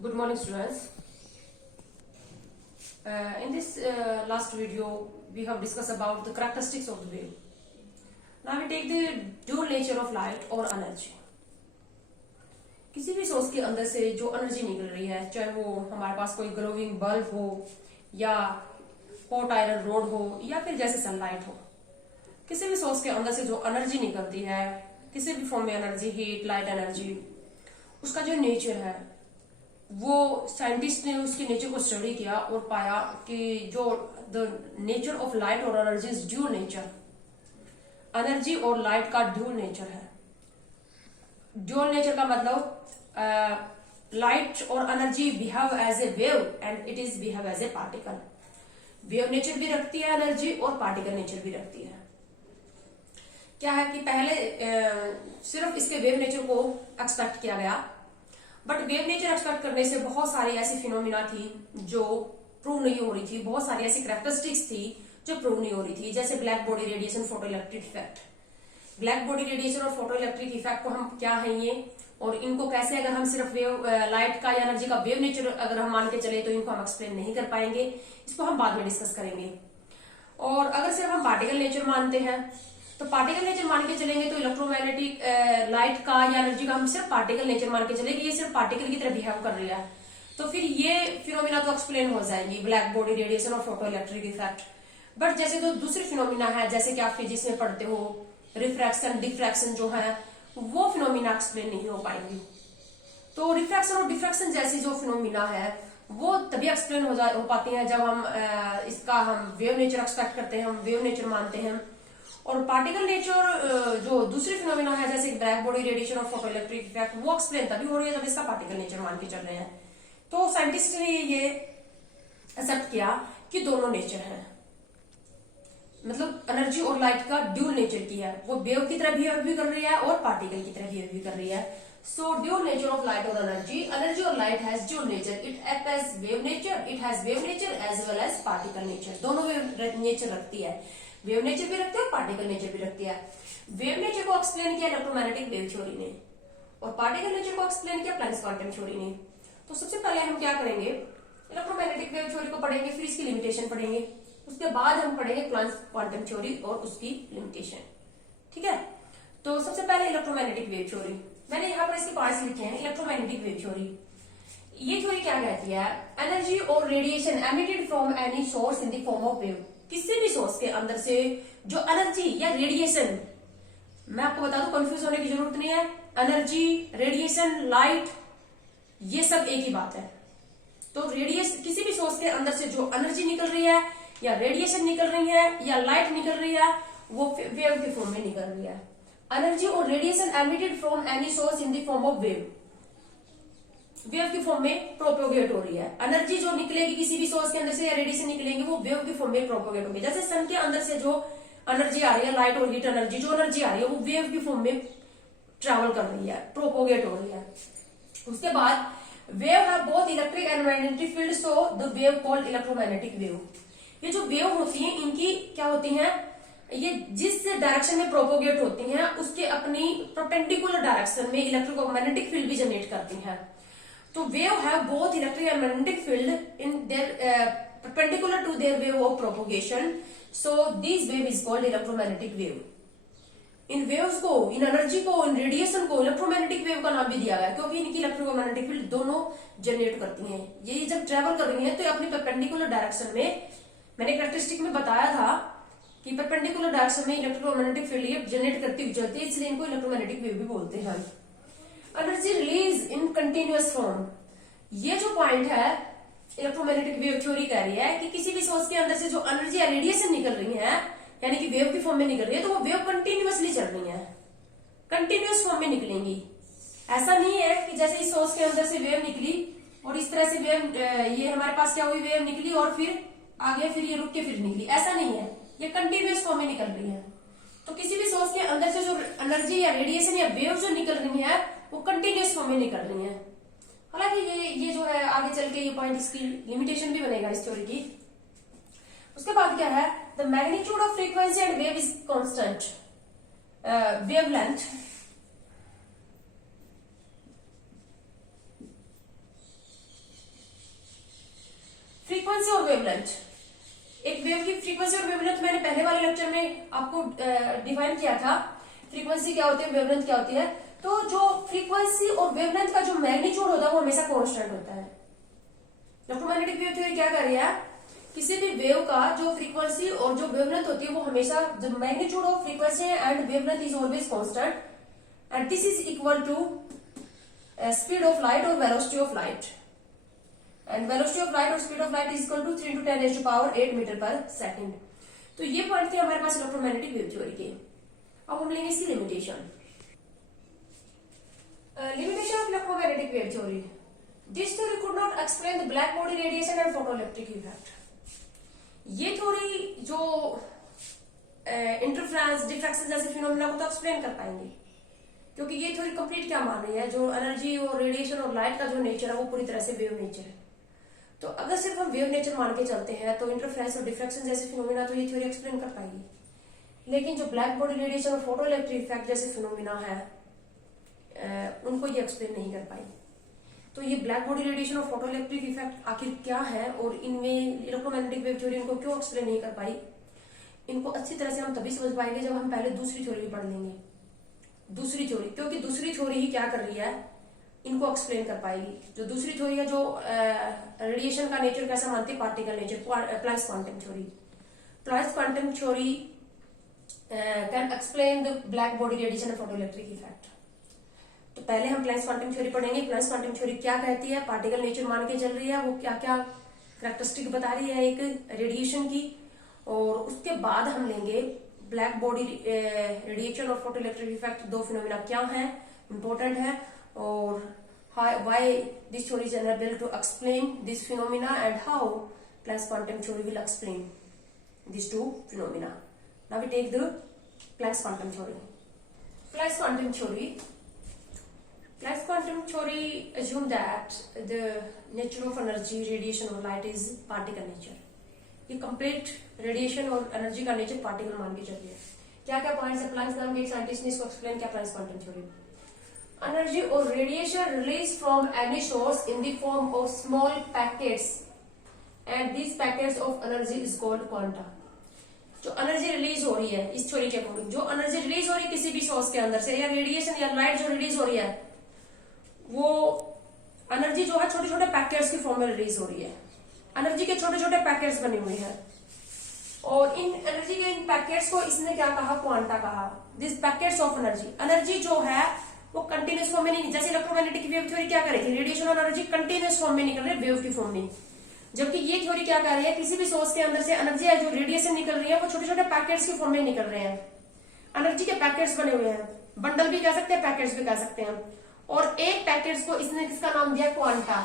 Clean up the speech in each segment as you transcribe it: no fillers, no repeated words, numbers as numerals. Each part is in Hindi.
Good morning, students. In this last video, we have discussed about the characteristics of the wave. Now we take the dual nature of light or energy. किसी भी सोर्स के अंदर से जो एनर्जी निकल रही है, चाहे वो हमारे पास कोई ग्लोविंग बल्ब हो या हॉट आयरन रोड हो या फिर जैसे सनलाइट हो, किसी भी सोर्स के अंदर से जो एनर्जी निकलती है, किसी भी फॉर्म में एनर्जी, हीट, लाइट एनर्जी, उसका जो नेचर है वो साइंटिस्ट ने उसके नेचर को स्टडी किया और पाया कि जो द नेचर ऑफ लाइट और energy is dual nature. Energy और लाइट का ड्यूल नेचर है। ड्यूल नेचर का मतलब लाइट और energy behave as a wave and it is behave as a particle. Wave nature भी रखती है एनर्जी और पार्टिकल नेचर भी रखती है। क्या है कि पहले सिर्फ इसके वेव नेचर को एक्सपेक्ट किया गया, बट वेव नेचर एक्सपेक्ट करने से बहुत सारी ऐसी फिनोमिना थी जो प्रूव नहीं हो रही थी, बहुत सारी ऐसी कैरेक्टरिस्टिक्स थी जो प्रूव नहीं हो रही थी, जैसे black body radiation, photo electric effect. Black body radiation और फोटो इलेक्ट्रिक इफेक्ट को हम क्या है ये, और इनको कैसे अगर हम सिर्फ वेव लाइट का या एनर्जी का वेव नेचर अगर हम मान के चले तो इनको हम एक्सप्लेन नहीं कर पाएंगे, इसको हम बाद में डिस्कस करेंगे। और अगर सिर्फ हम पार्टिकल नेचर मानते हैं तो पार्टिकल नेचर मान के चलेंगे तो इलेक्ट्रोमैग्नेटिक लाइट का या एनर्जी का हम सिर्फ पार्टिकल नेचर मान के चलेंगे, ये सिर्फ पार्टिकल की तरह बिहेव कर रही है, तो फिर ये फिनोमिना तो एक्सप्लेन हो जाएंगी, ब्लैक बॉडी रेडिएशन और फोटो इलेक्ट्रिक इफेक्ट। बट जैसे जो दूसरी फिनोमिना है, जैसे कि आप फिजिक्स में पढ़ते हो, रिफ्रैक्शन, डिफ्रैक्शन जो है, वो फिनोमिना एक्सप्लेन नहीं हो पाएंगी। तो रिफ्रैक्शन और डिफ्रैक्शन जैसी जो फिनोमिना है वो तभी एक्सप्लेन हो पाती है जब हम इसका हम वेव नेचर एक्सपेक्ट करते हैं, हम वेव नेचर मानते हैं। और पार्टिकल नेचर जो दूसरी फिनोमिना है जैसे ब्लैक बॉडी रेडिएशन और फोटो इलेक्ट्रिक इफेक्ट, वो एक्सप्लेन तभी हो रही है जब इसका पार्टिकल नेचर मान के चल रहे हैं। तो साइंटिस्ट ने ये एक्सेप्ट किया कि दोनों नेचर हैं, मतलब एनर्जी और लाइट का ड्यूल नेचर की है, वो वेव की तरह बिहेव भी कर रही है और पार्टिकल की तरह बिहेव भी कर रही है। So dual nature of light और एनर्जी और light has dual nature, it act as wave nature, it has wave nature as well as particle nature. दोनों वेव नेचर रखती है, वेव नेचर भी रखती है और पार्टिकल नेचर भी रखती है। वेव नेचर को एक्सप्लेन किया इलेक्ट्रोमैग्नेटिक वेव थ्योरी ने और पार्टिकल नेचर को एक्सप्लेन किया प्लैंक्स क्वांटम थ्योरी ने। तो सबसे पहले हम क्या करेंगे, इलेक्ट्रोमैग्नेटिक वेव थ्योरी को पढ़ेंगे, फिर इसकी लिमिटेशन पढ़ेंगे, उसके बाद हम पढ़ेंगे प्लैंक्स क्वांटम थ्योरी और उसकी लिमिटेशन। ठीक है, तो सबसे पहले इलेक्ट्रोमैग्नेटिक वेव थ्योरी, मैंने यहाँ पर इसके पार्ट्स लिखे हैं। इलेक्ट्रोमैग्नेटिक वेव थ्योरी, ये थ्योरी क्या कहती है, एनर्जी और radiation emitted from any source in the form of wave. किसी भी सोर्स के अंदर से जो एनर्जी या रेडिएशन, मैं आपको बता दूं कंफ्यूज होने की जरूरत नहीं है, एनर्जी, रेडिएशन, लाइट, ये सब एक ही बात है। तो रेडिएशन, किसी भी सोर्स के अंदर से जो एनर्जी निकल रही है या रेडिएशन निकल रही है या लाइट निकल रही है, वो वेव के फॉर्म में निकल रही है। एनर्जी और radiation emitted from any source in the form of wave, wave की फॉर्म में प्रोपोगेट हो रही है। एनर्जी जो निकलेगी किसी भी सोर्स के अंदर से या रेडिएशन निकलेंगे वो वेव की फॉर्म में प्रोपोगेट होगी। जैसे सन के अंदर से जो एनर्जी आ रही है, लाइट और हीट एनर्जी, जो एनर्जी आ रही है वो वेव की फॉर्म में ट्रेवल कर रही है, प्रोपोगेट हो रही है। उसके बाद वेव है both electric and magnetic field, so the wave called electromagnetic wave. ये जो वेव होती है इनकी क्या होती है, ये जिस डायरेक्शन में प्रोपोगेट होती हैं उसके अपनी परपेंडिकुलर डायरेक्शन में इलेक्ट्रिक और मैग्नेटिक फील्ड भी जनरेट करती हैं। तो wave have both electric and magnetic field in their perpendicular to their wave of propagation, so this wave is called electromagnetic wave. इन वेव्स को, इन एनर्जी को, इन रेडिएशन को इलेक्ट्रोमैग्नेटिक वेव का नाम भी दिया गया क्योंकि इनकी इलेक्ट्रिक और मैग्नेटिक फील्ड दोनों जनरेट करती हैं। ये जब ट्रेवल कर रही है तो अपनी परपेंडिकुलर डायरेक्शन में, मैंने कैरेक्टरिस्टिक में बताया था कि परपेंडिकुलर डायरेक्शन में इलेक्ट्रिक और मैग्नेटिक फील्ड ये जनरेट करती हुई चलती है, इसलिए इनको इलेक्ट्रोमैग्नेटिक वेव भी बोलते हैं। एनर्जी रिलीज इन कंटिन्यूअस फॉर्म, ये जो पॉइंट है इलेक्ट्रोमैग्नेटिक वेव थ्योरी कह रही है कि किसी भी सोर्स के अंदर से जो एनर्जी या रेडिएशन निकल रही है, यानी कि वेव की फॉर्म में निकल रही है, तो वो वेव कंटिन्यूअसली चल रही है, कंटिन्यूअस फॉर्म में निकलेंगी। ऐसा नहीं है कि जैसे इस सोर्स के अंदर से वेव निकली और इस तरह से वेव, ये हमारे पास क्या हुई, वेव निकली और फिर आगे फिर ये रुक के फिर निकली, ऐसा नहीं है, ये कंटिन्यूअस फॉर्म में निकल रही है। तो किसी भी सोर्स के अंदर से जो एनर्जी या रेडिएशन या वेव जो निकल रही है वो कंटिन्यूअस फॉर्म में निकल रही है। हालांकि ये जो है आगे चल के ये पॉइंट इसकी लिमिटेशन भी बनेगा इस थ्योरी की। उसके बाद क्या है, the magnitude of frequency and wave is constant, frequency और वेवलेंथ, एक वेव की फ्रीक्वेंसी और वेवलेंथ मैंने पहले वाले लेक्चर में आपको डिफाइन किया था, फ्रीक्वेंसी क्या होती है, वेवलेंथ क्या होती है। तो जो फ्रीक्वेंसी और वेवलेंथ का जो मैग्नीट्यूड होता है वो हमेशा कांस्टेंट होता है। इलेक्ट्रोमैग्नेटिक वेव थ्योरी क्या कर रही है, किसी भी वेव का जो फ्रीक्वेंसी और जो वेवलेंथ होती है वो हमेशा, the magnitude of frequency and wavelength is always constant and this is equal to speed of light और velocity of light, and velocity of light और speed of light is equal to 3 × 10⁸ metre per second. तो ये पॉइंट थे हमारे पास इलेक्ट्रोमैग्नेटिक वेव थ्योरी के। अब हम लेंगे इसकी limitation. Limitation of electromagnetic wave theory, this theory could not explain the black body radiation and photoelectric effect. ये थ्योरी जो इंटरफेरेंस, डिफ्रैक्शन जैसे फिनोमेना को तो एक्सप्लेन कर पाएंगे, क्योंकि ये थ्योरी कंप्लीट क्या मान रही है, जो एनर्जी और रेडिएशन और लाइट का जो नेचर है वो पूरी तरह से वेव नेचर है। तो अगर सिर्फ हम वेव नेचर मान के चलते हैं तो इंटरफेरेंस और डिफ्रैक्शन जैसे फिनोमेना तो ये थ्योरी एक्सप्लेन कर पाएगी, लेकिन जो ब्लैक बॉडी रेडिएशन और फोटोइलेक्ट्रिक इफेक्ट जैसे फिनोमेना है उनको ये एक्सप्लेन नहीं कर पाई। तो ये ब्लैक बॉडी रेडिएशन और फोटोइलेक्ट्रिक इफेक्ट आखिर क्या है और इनमें इलेक्ट्रोमैग्नेटिक वेव थ्योरी इनको क्यों एक्सप्लेन नहीं कर पाई, इनको अच्छी तरह से हम तभी समझ पाएंगे जब हम पहले दूसरी थ्योरी भी पढ़ लेंगे। दूसरी थ्योरी, क्योंकि दूसरी थ्योरी ही क्या कर रही है, इनको एक्सप्लेन कर पाएगी। जो दूसरी थ्योरी है जो रेडिएशन का नेचर कैसा मानती है, particle nature, Planck's quantum theory. Planck's quantum theory can explain the black body radiation and photoelectric effect. तो पहले हम प्लैंक्स क्वांटम थ्योरी पढ़ेंगे। प्लैंक्स क्वांटम थ्योरी क्या कहती है, पार्टिकल नेचर मान के चल रही है, वो क्या क्या कैरेक्टरिस्टिक बता रही है एक रेडिएशन की, और उसके बाद हम लेंगे ब्लैक बॉडी रेडिएशन और फोटोइलेक्ट्रिक इफेक्ट, दो फिनोमेना क्या है, इंपॉर्टेंट है, और why this theory is unable to explain this phenomena and how Planck's quantum theory will explain these two phenomena. Now we take the Planck's quantum theory. Planck's quantum theory. Planck's quantum theory assume that the nature of energy, radiation or light is particle nature. ये complete radiation और energy का nature particle मान के चल रही है। क्या क्या पॉइंट्स है, प्लैंक्स नाम के एक साइंटिस्ट ने इसको एक्सप्लेन किया Planck's quantum theory. Energy or radiation released from any source in the form of small packets and these packets of energy is called quanta. जो एनर्जी रिलीज हो रही है इस थ्योरी के अकॉर्डिंग, जो एनर्जी रिलीज हो रही है किसी भी सोर्स के अंदर से, या रेडिएशन या लाइट जो रिलीज हो रही है, वो एनर्जी जो है छोटे छोटे पैकेट्स की फॉर्म में रिलीज हो रही है। एनर्जी के छोटे छोटे पैकेट्स बने हुए हैं और इन एनर्जी के इन पैकेट्स को इसने क्या कहा, क्वांटा कहा। This packets of energy, energy जो है वो कंटिन्यूस फॉर्म में नहीं, जैसे इलेक्ट्रोमैग्नेटिक वेव थ्योरी क्या कर रही थी, रेडिएशन और एनर्जी कंटिन्यूस फॉर्म में निकल रही है, वेव की फॉर्म में, जबकि ये थ्योरी क्या कर रही है, किसी भी सोर्स के अंदर से एनर्जी है जो रेडिएशन निकल रही है वो छोटे छोटे पैकेट्स की फॉर्म में निकल रहे हैं। एनर्जी के पैकेट्स बने हुए हैं, बंडल भी कह सकते हैं, पैकेट्स भी कह सकते हैं, और एक पैकेट्स को इसने किसका नाम दिया, quanta.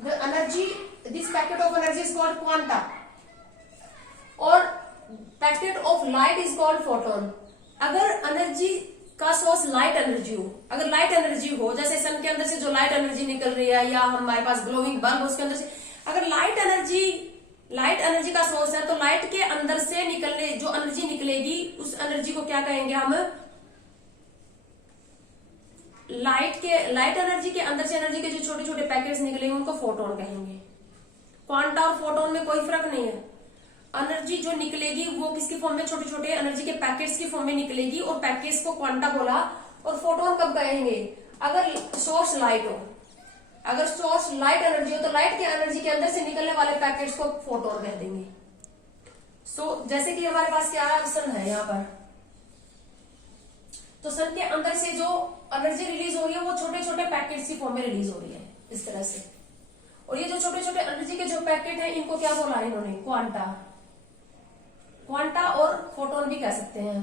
The energy, this packet of energy is called quanta, और packet of light is called photon. अगर एनर्जी का सोर्स लाइट एनर्जी हो, अगर लाइट एनर्जी हो, जैसे सन के अंदर से जो लाइट एनर्जी निकल रही है, या हमारे पास ग्लोइंग बल्ब उसके अंदर से, अगर लाइट एनर्जी का सोर्स है तो लाइट के अंदर से निकलने जो एनर्जी निकलेगी उस एनर्जी को क्या कहेंगे हम, लाइट एनर्जी के अंदर से एनर्जी के जो छोटे छोटे पैकेट्स निकलेंगे उनको फोटोन कहेंगे। क्वांटा और फोटोन में कोई फर्क नहीं है, एनर्जी जो निकलेगी वो किसकी फॉर्म में, छोटे छोटे एनर्जी के पैकेट्स की फॉर्म में निकलेगी, और पैकेट्स को क्वांटा बोला। और फोटोन कब कहेंगे, अगर सोर्स लाइट हो, अगर सोर्स लाइट एनर्जी हो तो लाइट के एनर्जी के अंदर से निकलने वाले पैकेट्स को फोटोन कह देंगे। सो जैसे कि हमारे पास क्या है, सन है यहाँ पर, तो सन के अंदर से जो एनर्जी रिलीज हो रही है वो छोटे छोटे पैकेट्स की फॉर्म में रिलीज हो रही है इस तरह से, और ये जो छोटे छोटे एनर्जी के जो पैकेट है इनको क्या बोला है इन्होंने, क्वांटा और फोटोन भी कह सकते हैं,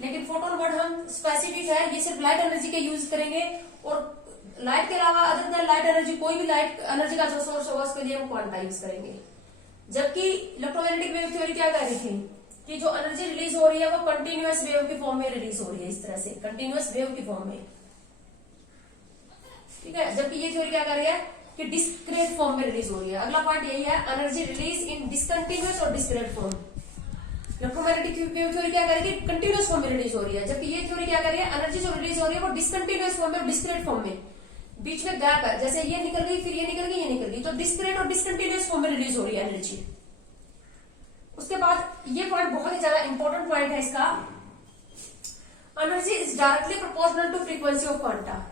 लेकिन फोटोन वर्ड हम स्पेसिफिक है, ये सिर्फ लाइट एनर्जी के यूज करेंगे, और लाइट के अलावा अदर देन लाइट एनर्जी कोई भी लाइट एनर्जी का जो सोर्स होगा उसके लिए हम क्वांटा यूज करेंगे। जबकि इलेक्ट्रोमैग्नेटिक वेव थ्योरी क्या कह रही थी कि जो एनर्जी रिलीज हो रही है वो कंटिन्यूअस वेव की फॉर्म में रिलीज हो रही है, इस तरह से कंटिन्यूअस वेव की फॉर्म में, ठीक है। जबकि ये थ्योरी क्या कर रही है कि डिस्क्रीट फॉर्म में रिलीज हो रही है। अगला पॉइंट यही है, एनर्जी रिलीज इन डिसकंटिन्यूअस और discrete form. Electromagnetic wave theory क्या करेगी, कंटिन्यूअस फॉर्म में रिलीज हो रही है, जबकि ये थ्योरी क्या कर रही है, एनर्जी जो रिलीज हो रही है वो डिसकंटिन्यूअस फॉर्म में और डिस्क्रीट फॉर्म में, बीच में गैप है, जैसे ये निकल गई फिर ये निकल गई ये निकल गई, तो डिस्क्रीट और डिसकंटिन्यूअस फॉर्म में रिलीज हो रही है एनर्जी। उसके बाद ये पॉइंट बहुत ही ज्यादा इंपॉर्टेंट पॉइंट है इसका, energy is directly proportional to frequency of quanta.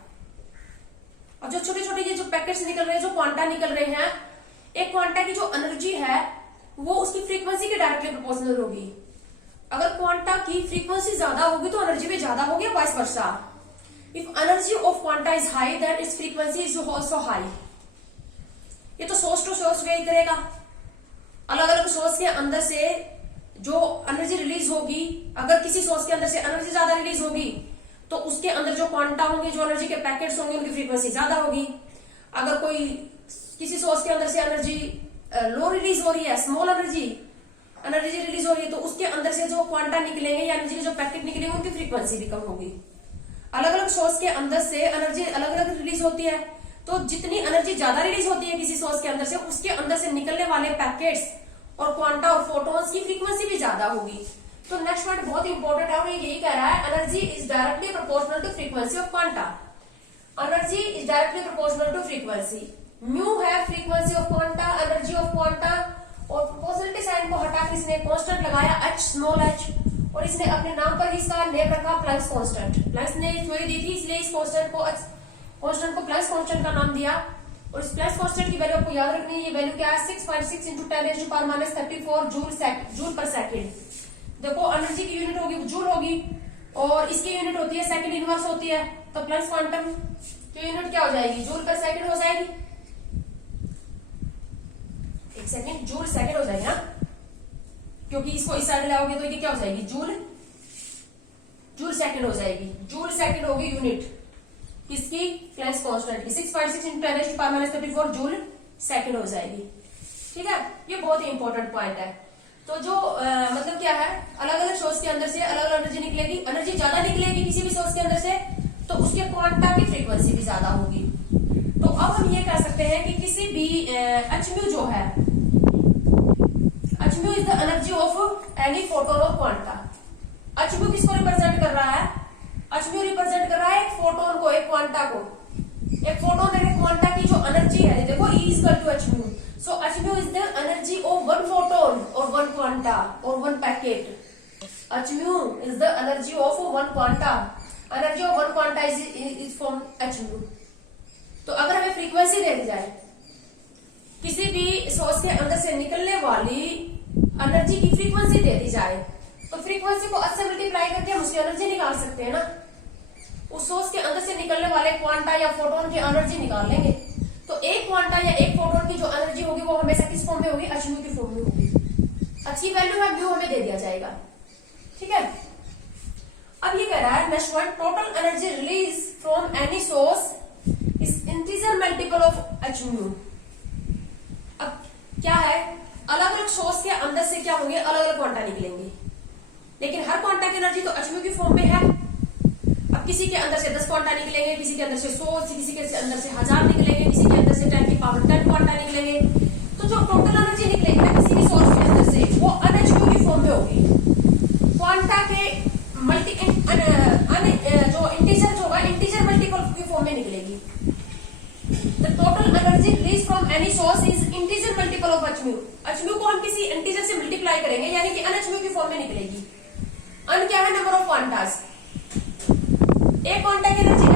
अब जो छोटे छोटे ये जो पैकेट्स निकल रहे हैं, जो क्वांटा निकल रहे हैं, एक क्वांटा की जो एनर्जी है वो उसकी फ्रीक्वेंसी के डायरेक्टली प्रोपोर्शनल होगी। अगर क्वांटा की फ्रीक्वेंसी ज्यादा होगी तो एनर्जी भी ज्यादा होगी, vice versa. If energy of quanta is high then its frequency is also high. ये तो सोर्स टू सोर्स वही करेगा, अलग अलग सोर्स के अंदर से जो एनर्जी रिलीज होगी, अगर किसी सोर्स के अंदर से एनर्जी ज्यादा रिलीज होगी तो उसके अंदर जो क्वांटा होंगे, जो एनर्जी के पैकेट्स होंगे, उनकी फ्रीक्वेंसी ज्यादा होगी। अगर कोई किसी सोर्स के अंदर से एनर्जी लो रिलीज हो रही है, स्मॉल एनर्जी रिलीज हो रही है, तो उसके अंदर से जो क्वांटा निकलेंगे या एनर्जी के जो पैकेट निकलेंगे उनकी फ्रीक्वेंसी भी कम होगी। अलग अलग सोर्स के अंदर से एनर्जी अलग अलग रिलीज होती है, तो जितनी एनर्जी ज्यादा रिलीज होती है किसी सोर्स के अंदर से, उसके अंदर से निकलने वाले पैकेट्स और क्वांटा और फोटॉन्स की फ्रीक्वेंसी भी ज्यादा होगी। तो नेक्स्ट पॉइंट बहुत इंपॉर्टेंट है और ये यही कह रहा है, energy is directly proportional to frequency of quanta. Energy is directly proportional to frequency. Mu है frequency of quanta, energy of quanta, और प्रोपोर्शनलिटी साइन को हटाकर इसने कांस्टेंट लगाया h स्मॉल h, और इसने अपने नाम पर ही इसका नेम रखा प्लैंक्स कांस्टेंट। प्लैंक्स ने थ्योरी दी थी, इसलिए इस कांस्टेंट को प्लैंक्स कांस्टेंट का नाम दिया। और इस प्लैंक्स कांस्टेंट की वैल्यू आपको याद रखनी है, ये वैल्यू क्या है 6.6 × 10⁻³ जूल पर सेकेंड। देखो एनर्जी की यूनिट होगी जूल होगी, और इसकी यूनिट होती है सेकंड इनवर्स होती है, तो प्लस क्वांटम की यूनिट क्या हो जाएगी, जूल पर सेकंड हो जाएगी। एक सेकंड, जूल सेकंड हो जाएगी ना, क्योंकि इसको इस साइड लाओगे तो ये क्या हो जाएगी, जूल सेकंड हो जाएगी। जूल सेकंड होगी यूनिट किसकी, प्लैंक्स कांस्टेंट की। 6.6 × 10⁻³ जूल सेकंड हो जाएगी। ठीक है, ये बहुत ही इंपॉर्टेंट पॉइंट है। तो जो मतलब क्या है, अलग अलग सोर्स के अंदर से अलग अलग एनर्जी निकलेगी, एनर्जी ज्यादा निकलेगी किसी भी सोर्स के अंदर से तो उसके क्वांटा की फ्रीक्वेंसी भी ज्यादा होगी। तो अब हम ये कह सकते हैं कि किसी भी hν जो है, hν is the energy of any photon of quanta. hν किसको रिप्रेजेंट कर रहा है, hν रिप्रेजेंट कर रहा है एक फोटोन को, एक क्वांटा को। एक फोटोन है क्वांटा की जो एनर्जी है, देखो E = hν। So hν is the energy of one photon or one quanta or one packet. hν is the energy of one quanta. Energy of one quanta is from hν. तो अगर हमें फ्रीक्वेंसी दे दी जाए, किसी भी सोर्स के अंदर से निकलने वाली एनर्जी की फ्रीक्वेंसी दे दी जाए, तो फ्रीक्वेंसी को 8 से मल्टीप्लाई करके हम उसकी एनर्जी निकाल सकते हैं ना। उस सोर्स के अंदर से निकलने वाले क्वांटा या फोटोन की एनर्जी निकाल लेंगे। तो एक क्वांटा या एक फोटोन की जो एनर्जी होगी वो हमेशा किस फॉर्म में होगी, hν की फॉर्म में होगी। अच्छी वैल्यू है म्यू हमें दे दिया जाएगा। ठीक है, अब ये कह रहा है next point, total energy release from any source is integer multiple of hν। अब क्या है, अलग अलग सोर्स के अंदर से क्या होंगे, अलग अलग क्वांटा निकलेंगे, लेकिन हर क्वांटा की एनर्जी तो hν की फॉर्म में है। अब किसी के अंदर से 10 क्वांटा निकलेंगे, किसी के अंदर से 100, किसी के अंदर से 1000 निकलेंगे, किसी के अंदर से 10⁻10 क्वांटा निकलेंगे। तो जो टोटल एनर्जी निकलेगी ना किसी भी सोर्स के अंदर से, वो nhν की फॉर्म में होगी। क्वांटा के जो इंटीजर होगा, इंटीजर मल्टीपल की फॉर्म में निकलेगी। The total energy release from any source is integer multiple of hν। hν को हम किसी इंटीजर से मल्टीप्लाई करेंगे, यानी कि nhν की फॉर्म में निकलेगी। n क्या है, नंबर ऑफ क्वांटास। एक क्वांटा की एनर्जी